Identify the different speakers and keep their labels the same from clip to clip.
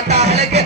Speaker 1: தாத்தாகளுக்கு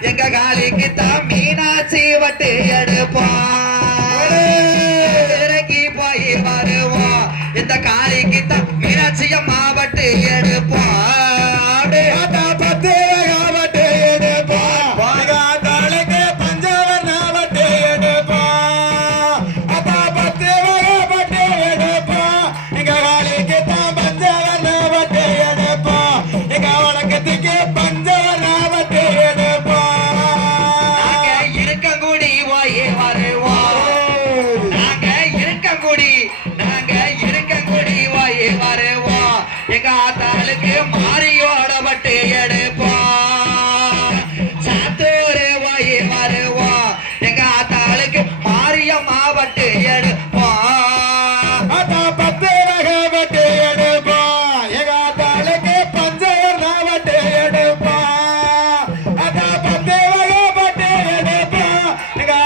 Speaker 1: எங்க
Speaker 2: காலிக்கு தான் மீனாட்சி வட்டு எடுப்பான் இறங்கி போய் வருவோம் இந்த காலிக்கு தான் மீனாட்சி அம்மா
Speaker 1: வருவோம்
Speaker 2: நாங்க இருக்க கூடி நாங்க இருக்க கூடி வாயே வருவோம் எங்க